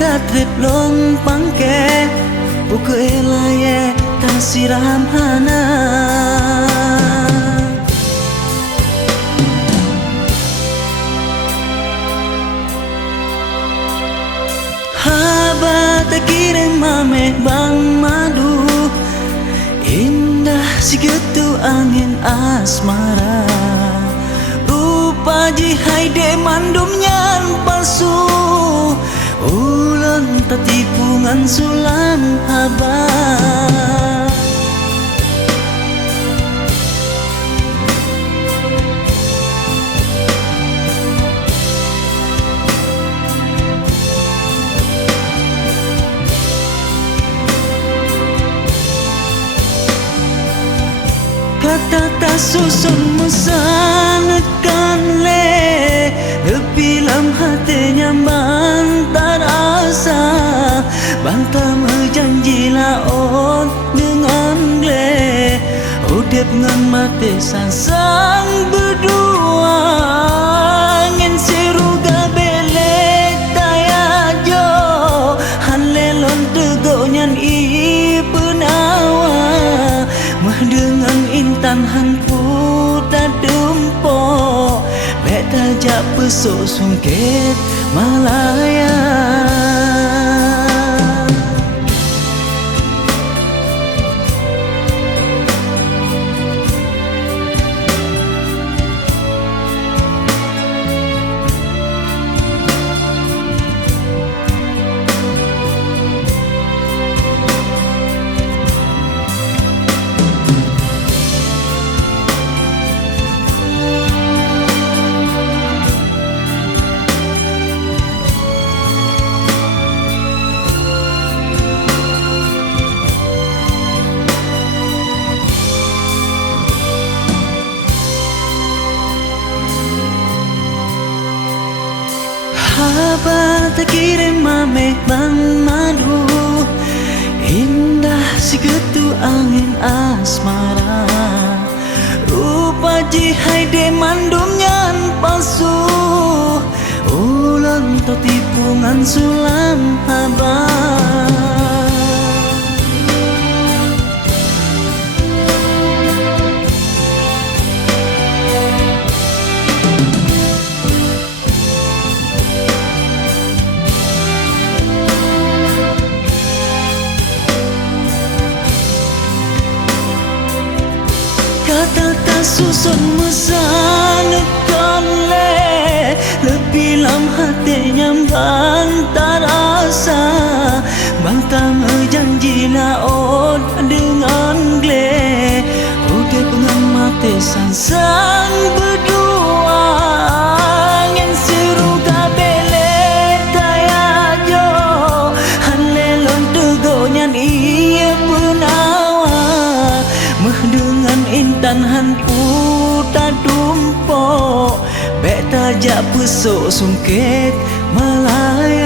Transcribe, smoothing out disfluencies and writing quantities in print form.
katrip long pangke buku elaye tasiram hana haba takiring mame bang madu indah segitu angin asmara rupa jihai mandumnya palsu ulan tatipungan sulam haba kata tak susun musanakan le lebih lam hatinya bantar asa bantah menjanjilah on dengan le udip ngan mati sansang berdua ngin siruga belek tayajo han lelon tegonyan ipenawa mah dengan intan han puta dumpo beta jak pesok sungkit Malaya haba takirim mame bang madu indah segitu angin asmara rupa jihai mandumnya palsu ulan tatipungan sulam haba kata tak susun mesanakan le lebih lam hatinya bantar asa bantah menjanjilah on dengan gle udah pengamati sansang berdua ngin siruga belek tayajo han lelon tegonyan iya penawa mah dengan intan han puta dumpo beta jak pesok sungkit Malaya